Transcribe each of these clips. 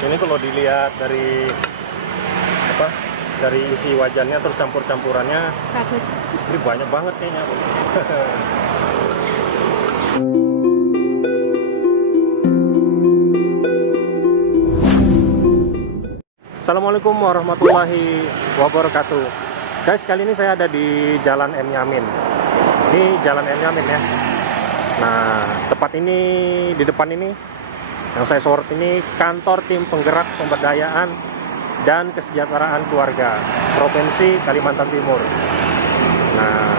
Ini kalau dilihat dari dari isi wajannya terus campur-campurannya Bagus. ini banyak banget kayaknya. Assalamualaikum warahmatullahi wabarakatuh. Guys, kali ini saya ada di Jalan M. Yamin. Ini Jalan M. Yamin ya. Nah, tepat ini, di depan ini yang saya sorot ini kantor tim penggerak pemberdayaan dan kesejahteraan keluarga Provinsi Kalimantan Timur. Nah,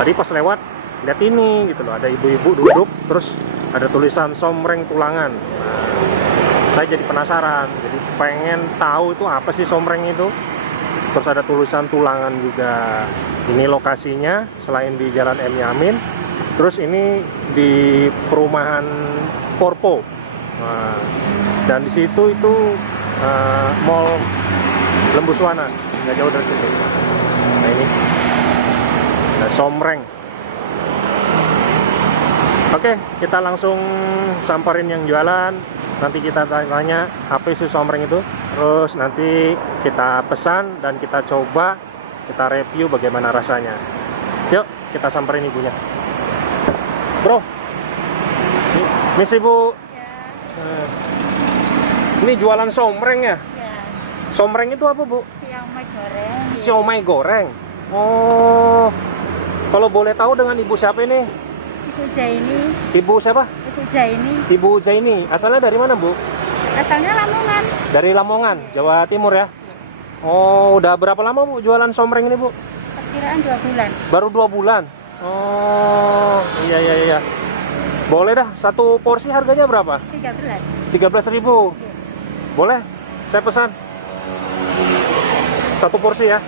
tadi pas lewat lihat ini gitu loh, ada ibu-ibu duduk terus ada tulisan somreng tulangan. Nah, saya jadi penasaran, jadi pengen tahu itu apa sih somreng itu. Terus ada tulisan tulangan juga. Ini lokasinya selain di Jalan M. Yamin, terus ini di perumahan Korpo. Nah, dan di situ itu Mall Lembuswana, nggak jauh dari situ. Nah ini, nah, somreng. Oke, kita langsung samperin yang jualan. Nanti kita tanya apa isi somreng itu. Terus nanti kita pesan dan kita coba, kita review bagaimana rasanya. Yuk, kita samperin ibunya. Bro, misi Bu. Ya. Ini jualan somreng ya? Ya. Somreng itu apa, Bu? Siomay goreng. Siomay goreng. Oh, kalau boleh tahu dengan ibu siapa ini? Ibu Jaini. Ibu siapa? Ibu Jaini. Ibu Jaini. Asalnya dari mana, Bu? Asalnya Lamongan. Dari Lamongan, Jawa Timur ya? Oh, udah berapa lama Bu jualan somreng ini, Bu? Perkiraan 2 bulan. Baru 2 bulan. Oh, iya. Boleh dah, satu porsi harganya berapa? 13. 13.000. Ya. Boleh? Saya pesan satu porsi ya.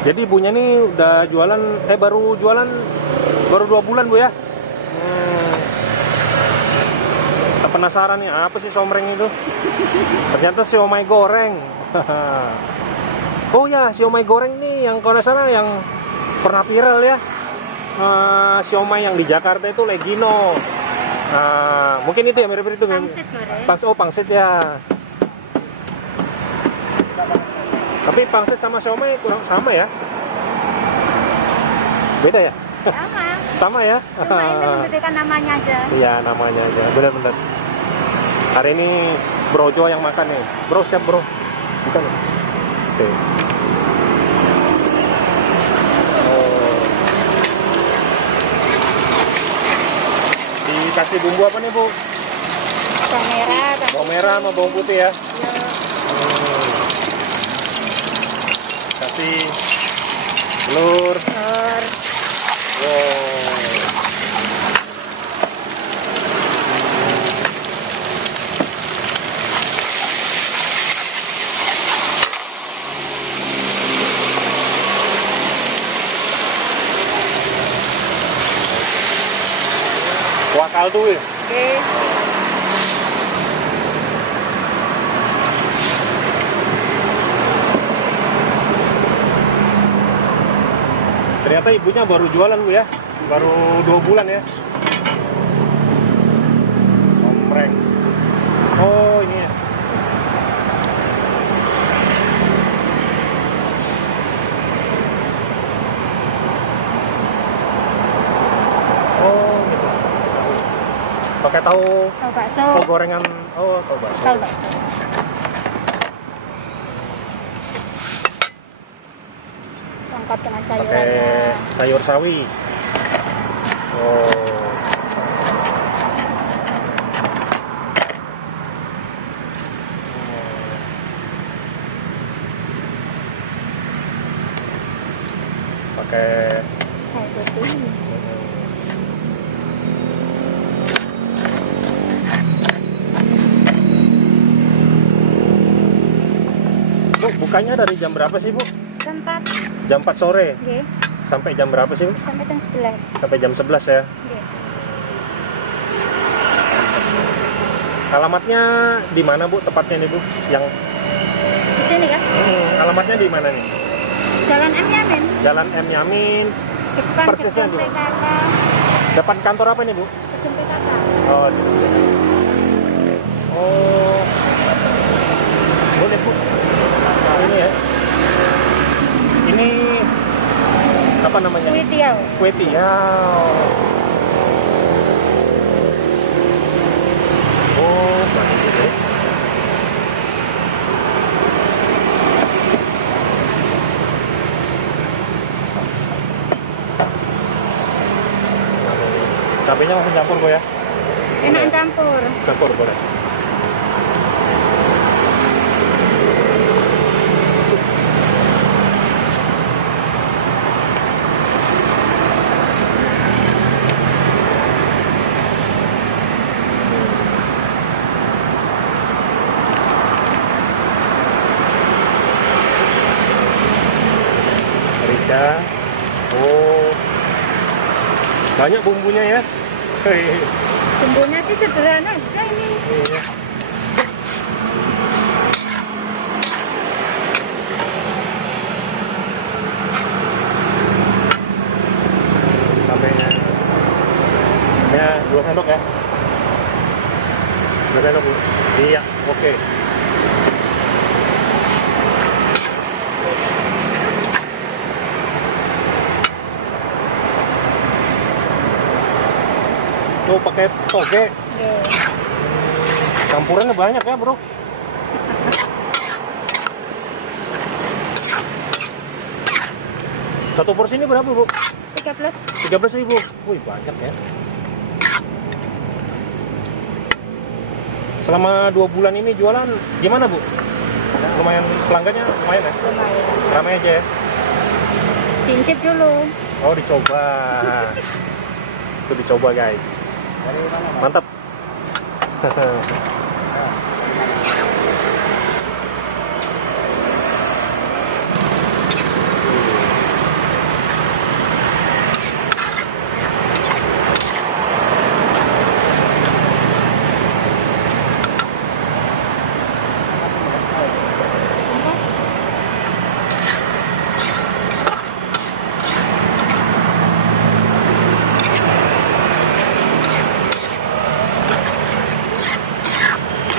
Jadi ibunya nih udah jualan, baru jualan baru 2 bulan Bu ya. Kita penasaran nih apa sih somreng itu? Ternyata siomay goreng. Oh ya, siomay goreng nih yang kalau sana yang pernah viral ya. Siomay yang di Jakarta itu Legino. Mungkin itu ya, mirip itu. Pangsit goreng. Pangsit ya. Tapi pangsit sama siomay kurang sama ya? Beda ya? Sama. Sama ya? Cuma ini membedakan namanya aja. Iya, namanya aja. Benar-benar. Hari ini Bro Jo yang makan nih. Bro, siap Bro. Bukan ya? Oke. Dikasih bumbu apa nih Bu? Bawang merah. Bawang merah sama bawang putih ya? Ya. Kasih telur. Telur. Wow. Kuah kaldu ya? Oke. Ternyata ibunya baru jualan Bu ya? Baru 2 bulan ya? Somreng. Oh ini ya. Oh gitu. Pakai tahu Bakso. gorengan. Oh, tahu bakso. Tahu bakso. Lengkap dengan Pakai sayurannya. sayur sawi. Oh. Pakai Kayak putih. Bu, bukanya dari jam berapa sih Bu? Jam 4. Jam 4 sore. Oke. Sampai jam berapa sih Bu? Sampai jam 11. Sampai jam 11 ya. Oke. Alamatnya di mana Bu tepatnya nih Bu? Yang Di sini kan? alamatnya di mana nih? Jalan M. Yamin. Jalan M. Yamin. Depan Persisnya gedung di mana? PKK. Depan kantor apa nih Bu? Gedung PKK. Oh, di sini. Oh. Boleh, Bu. Ini ya. Ini apa namanya? Kue tiaw. Kue tiaw. Oh, banyak ya. Cabenya langsung campur, Bu ya? Enak campur. Campur boleh. Merica. Oh, banyak bumbunya ya. Bumbunya sih sederhana aja ini. Iya. Cabenya. Ya, 2 sendok ya. 2 sendok, Bu. Iya, oke. Tuh pakai toge. Iya. Campurannya banyak ya, Bro. Satu porsi ini berapa, Bu? 13. 13.000. Wih, banyak ya. Selama 2 bulan ini jualan gimana, Bu? Lumayan, pelanggannya lumayan ya? Lumayan. Ramai aja ya? Cincip dulu. Oh, dicoba. Itu dicoba, guys. Mantap.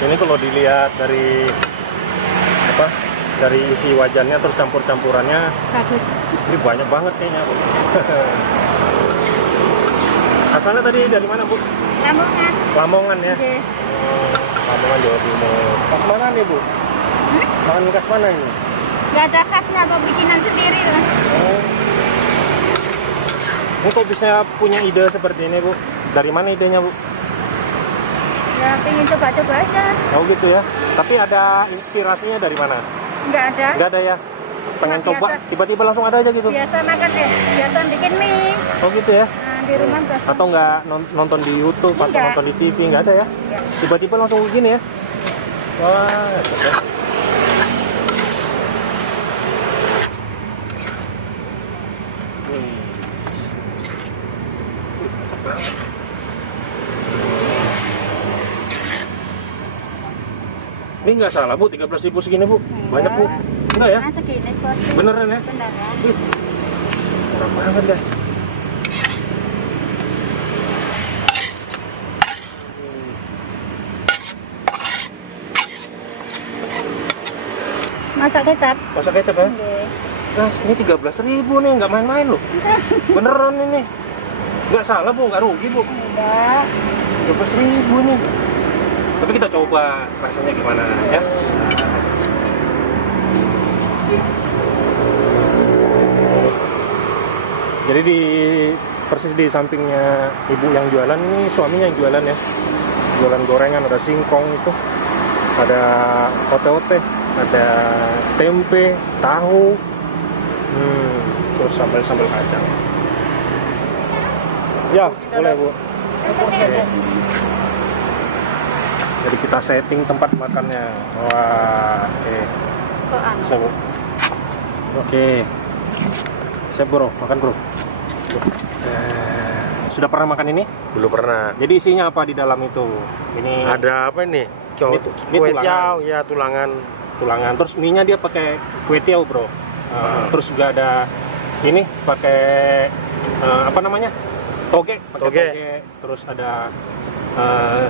Ini kalau dilihat dari apa, dari isi wajannya terus campur-campurannya, Bagus. ini banyak banget kayaknya, Bu. Asalnya tadi dari mana, Bu? Lamongan. Lamongan ya? Oke. Oh, Lamongan, Jawa Timur. Khas mana nih, Bu? Makan khas mana ini? Gak ada khasnya, apa bikinan sendiri lah. Oh. Ini kok bisa punya ide seperti ini, Bu? Dari mana idenya, Bu? Ya pengen coba-coba aja. Oh gitu ya. Tapi ada inspirasinya dari mana? Nggak ada. Nggak ada ya? Pengen Cuma coba, biasa. tiba-tiba langsung ada aja gitu? Biasa makan biasa bikin mie. Oh gitu ya? Nah, di rumah biasa. Atau nggak nonton di YouTube atau Nggak. nonton di TV, nggak ada ya? Nggak. Tiba-tiba langsung begini ya? Wah, enak ya. Ini nggak salah, Bu, 13.000 segini, Bu. Banyak, Bu. Enggak ya? Nah, segini kok. Beneran ya? Beneran. Ih, murah banget ya. Masak kecap. Masak kecap ya? Nggih. Guys, ini 13.000 nih, nggak main-main loh. Beneran ini. Nggak salah, Bu, nggak rugi, Bu. Enggak. 13.000 nih. Tapi kita coba rasanya gimana ya. Jadi persis di sampingnya ibu yang jualan ini, suaminya yang jualan ya. Jualan gorengan, ada singkong itu, ada ote-ote, ada tempe, tahu, terus sambal kacang. Ya, boleh, Bu. Oke. Jadi kita setting tempat makannya. Wah, oke. Bisa, Bu. Oke. Siap, Bro. Makan, Bro. Sudah pernah makan ini? Belum pernah. Jadi isinya apa di dalam itu? Ini Ada apa ini? Ini Kue tulangan. tiaw, ya tulangan. tulangan. Terus mie-nya dia pakai kue tiaw, Bro. Terus juga ada ini pakai apa namanya? Toge, pakai Toge. toge. Terus ada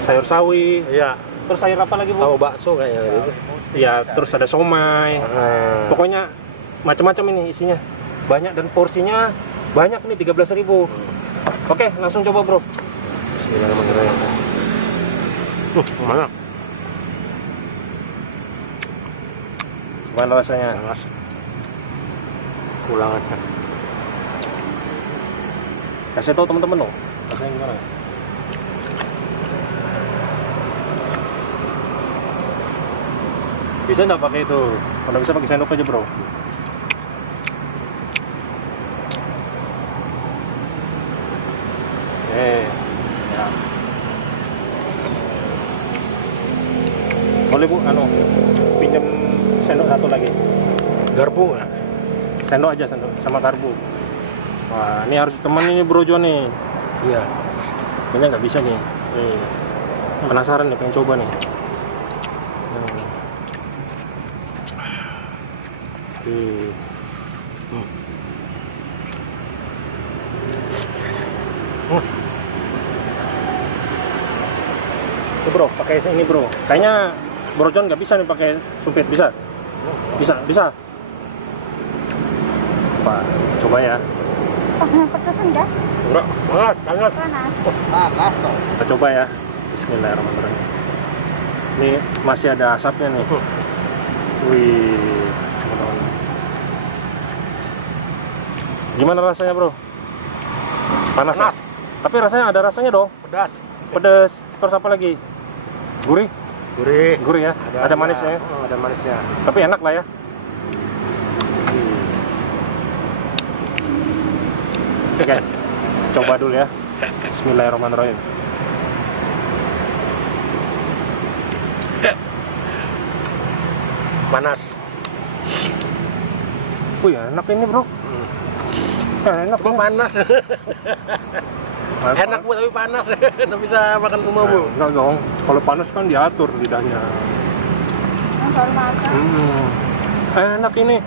sayur sawi. Iya. Terus sayur apa lagi, Bu? Tahu bakso kayaknya gitu. Iya, terus ada somai. Pokoknya macam-macam ini isinya. Banyak dan porsinya banyak nih, 13.000. Oke, langsung coba, Bro. Bismillahirrahmanirrahim. Mana? Gimana rasanya? Panas. Ulangan. Kasih tahu teman-teman dong. Rasanya gimana? Bisa nggak pakai itu? Kalau bisa pakai sendok aja, Bro. Ya. Boleh, Bu, pinjam sendok satu lagi. Garpu. Sendok aja, sendok sama garpu. Wah, ini harus temen ini, Bro Jo nih. Iya. Kayaknya nggak bisa nih. Penasaran nih, pengen coba nih. Tuh, Bro, pakai ini, Bro. Kayaknya Bro John nggak bisa nih pakai sumpit, bisa? Bisa. Pak, coba ya. Pedes enggak? Enggak, panas. Panas. Kita coba ya. Bismillahirrahmanirrahim. Ini masih ada asapnya nih. Wih, teman-teman. Gimana rasanya, Bro? Panas. Ya? Tapi rasanya ada rasanya dong. Pedas. Terus apa lagi? Gurih ya. Ada manisnya. Ada manisnya. Tapi enak lah ya. Oke, coba dulu ya. Bismillahirrahmanirrahim. Panas. Wih, enak ini, Bro. Enak. Cuma panas. Enak, Bu, tapi panas. Nggak bisa makan semua, Bu. Enggak dong. Kalau panas kan diatur lidahnya. Baru makan. Enak ini.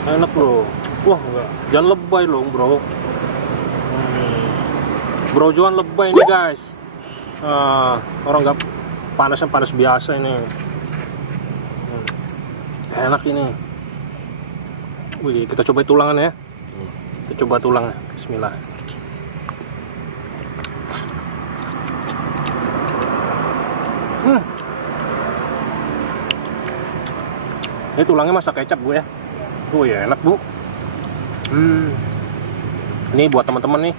Enak, Bro. Wah, enggak. Jangan lebay loh, Bro. Bro Joan lebay nih, guys. Orang nggak panas biasa ini. Enak ini. Wih, kita coba tulangan ya. Kita coba tulangnya. Bismillah. Ini tulangnya masak kecap, Bu ya. Oh ya, enak, Bu. Ini buat teman-teman nih,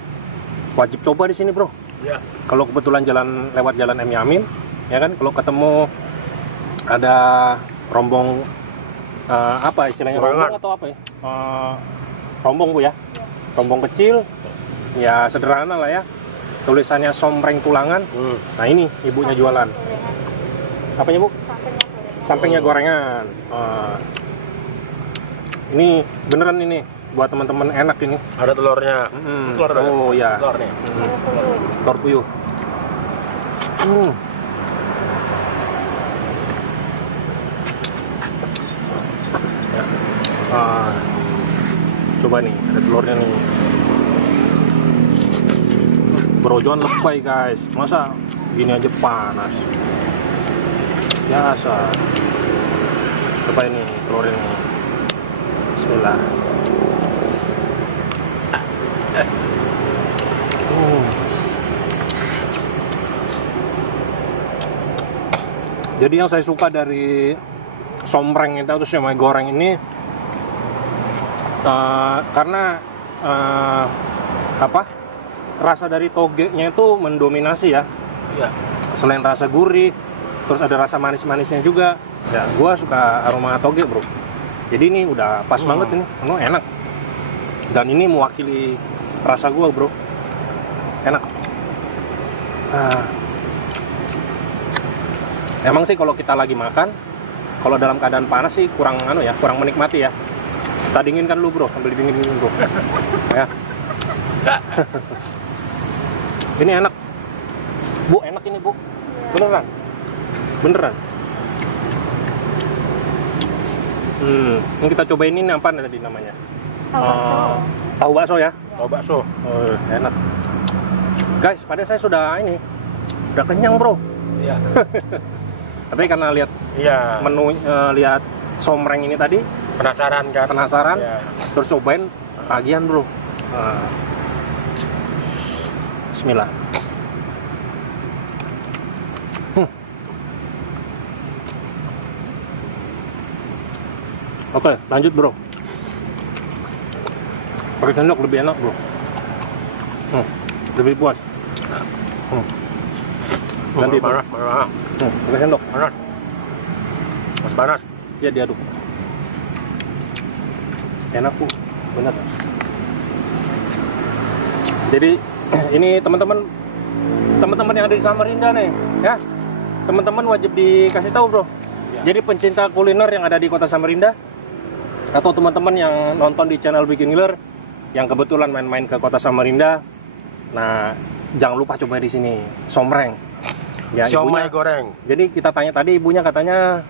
wajib coba di sini, Bro. Ya. Kalau kebetulan lewat jalan M Yamin, ya kan, kalau ketemu ada rombong apa istilahnya, rombong atau apa ya? Rombong, Bu ya. Rombong kecil, ya sederhana lah ya. Tulisannya somreng tulangan. Nah, ini ibunya jualan. Apanya, Bu? Sampingnya gorengan. Ini beneran ini buat teman-teman, enak ini. Ada telurnya. Telur ada. Oh ya. Telur nih. Telur puyuh. Coba nih, ada telurnya nih. Bro John lebay, guys. Masa gini aja panas? Biasa. Coba ini telurnya nih. Bismillah. Jadi yang saya suka dari somreng itu atau siomay goreng ini karena rasa dari togenya itu mendominasi ya. Iya. Selain rasa gurih, terus ada rasa manis-manisnya juga. Ya, gua suka aroma toge, Bro. Jadi ini udah pas banget ini, enak. Dan ini mewakili rasa gua, Bro. Enak. Emang sih kalau kita lagi makan, kalau dalam keadaan panas sih kurang menikmati ya. Kita dinginkan dulu, Bro, sambil dingin, Bro. Ya. Ini enak. Bu, enak ini, Bu. Beneran. Ini kita cobain ini apa tadi namanya? Tahu bakso ya? Tahu bakso. Oh, enak. Guys, pada saya sudah udah kenyang bro. Iya. Tapi karena lihat Iya. menu, lihat somreng ini tadi, Penasaran kan? penasaran, Iya. terus cobain tagihan bro. Bismillah. Oke, lanjut bro. Pakai sendok lebih enak bro. Lebih puas. Ganti bro. Panas. Pakai sendok. Panas. Mas panas. Ya diaduk. Enak bu, benar. Jadi ini teman-teman yang ada di Samarinda nih, ya. Teman-teman wajib dikasih tahu bro. Ya. Jadi pencinta kuliner yang ada di kota Samarinda, atau teman-teman yang nonton di channel Bikin Ngiler yang kebetulan main-main ke kota Samarinda, nah jangan lupa coba di sini somreng. Ya, Siomay goreng. Jadi kita tanya tadi, ibunya katanya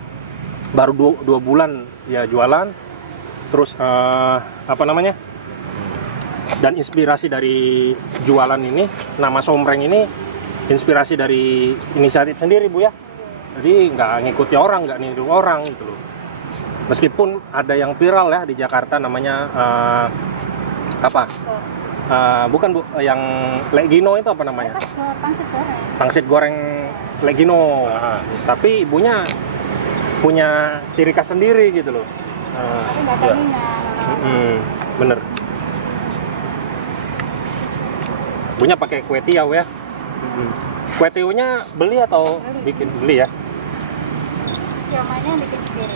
baru 2 bulan ya jualan. Terus apa namanya? Dan inspirasi dari jualan ini, nama somreng ini inspirasi dari inisiatif sendiri bu ya. Jadi nggak ngikuti orang, nggak niru orang gitu loh. Meskipun ada yang viral ya di Jakarta namanya apa? Bukan bu, yang Legino itu apa namanya? Pangsit goreng. Pangsit goreng Legino. Tapi ibunya punya ciri khas sendiri gitu loh. Tapi nggak ada minyak. Bener. Ibunya pakai kue tiaw ya. Kue tiawnya beli atau bikin? Beli ya. Siomaynya bikin sendiri.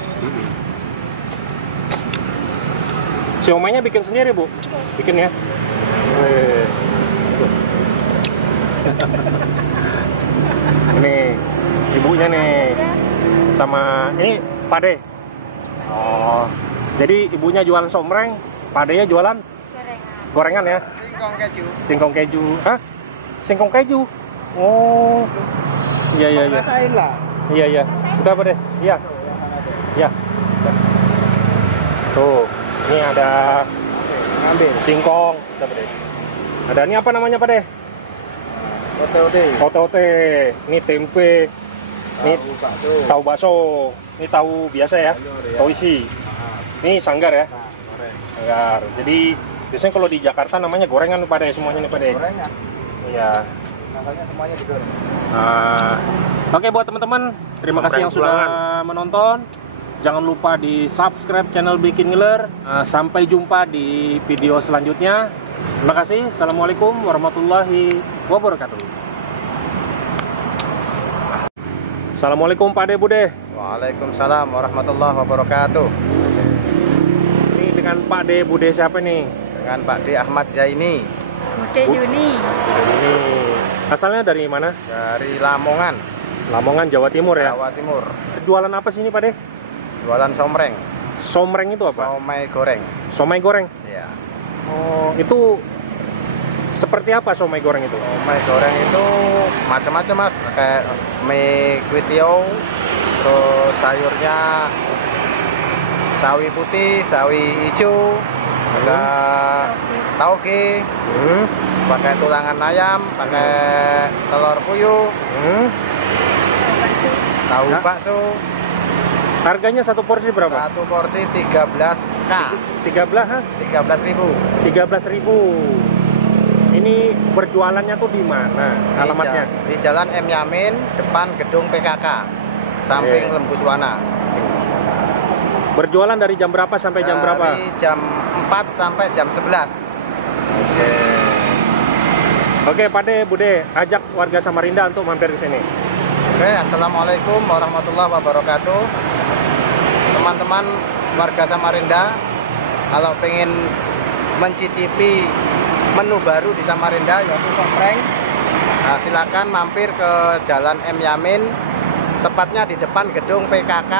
Siomaynya bikin sendiri bu? Bikin ya. Ini ibunya nih sama ini Pade. Oh, jadi ibunya jualan somreng, Padenya jualan gorengan ya? Singkong keju. Singkong keju. Hah? Singkong keju? Oh, iya. Rasain lah. Iya. Udah apa deh? Iya. Iya. Tuh, ini ada Ngambil. singkong. Udah apa deh? Ada ini apa namanya Pak deh? Ote-ote. Ini tempe. Ini tahu bakso. Ini tahu biasa ya? Tahu isi. Ini sanggar ya? Sanggar. Jadi biasanya kalau di Jakarta namanya gorengan Pak deh, semuanya nih Pak deh. Gorengan. Iya. Namanya semuanya digoreng. Oke buat teman-teman, terima kasih yang sudah menonton. Jangan lupa di subscribe channel Bikin Ngiler. Sampai jumpa di video selanjutnya. Terima kasih. Assalamualaikum warahmatullahi wabarakatuh. Assalamualaikum Pak De Bude. Waalaikumsalam warahmatullahi wabarakatuh. Ini dengan Pak De Bude siapa nih? Dengan Pak D Ahmad Zaini Bude Juni. Ini asalnya dari mana? dari Lamongan, Lamongan, Jawa Timur ya. Jawa Timur. Jualan apa sih ini Pak De? Jualan somreng, Somreng itu apa? somai goreng. Somai goreng. Iya. Oh, itu seperti apa somai goreng itu? Somai goreng itu macam-macam mas, kayak mie kuitiau, terus sayurnya sawi putih, sawi hijau, ada tauge, pakai tulangan ayam, pakai telur puyuh, tahu Nah. bakso. Harganya satu porsi berapa? Satu porsi 13.000. 13 ha? 13.000. 13.000. Ini berjualannya tuh di mana? Alamatnya? Di Jalan M Yamin, depan gedung PKK, samping Oke. Lembuswana. Berjualan dari jam berapa sampai jam berapa? Dari jam 4 sampai jam 11. Oke, Pak De, Bude, ajak warga Samarinda untuk mampir di sini. Oke, assalamualaikum warahmatullahi wabarakatuh. Teman-teman warga Samarinda, kalau pengen mencicipi menu baru di Samarinda yaitu somreng, nah, silakan mampir ke Jalan M Yamin, tepatnya di depan gedung PKK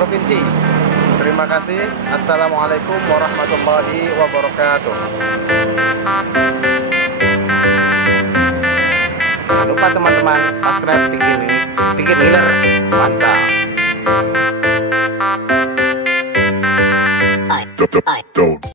Provinsi. Terima kasih. Assalamualaikum warahmatullahi wabarakatuh. Jangan lupa teman-teman subscribe Bikin Ngiler. Mantap. Don't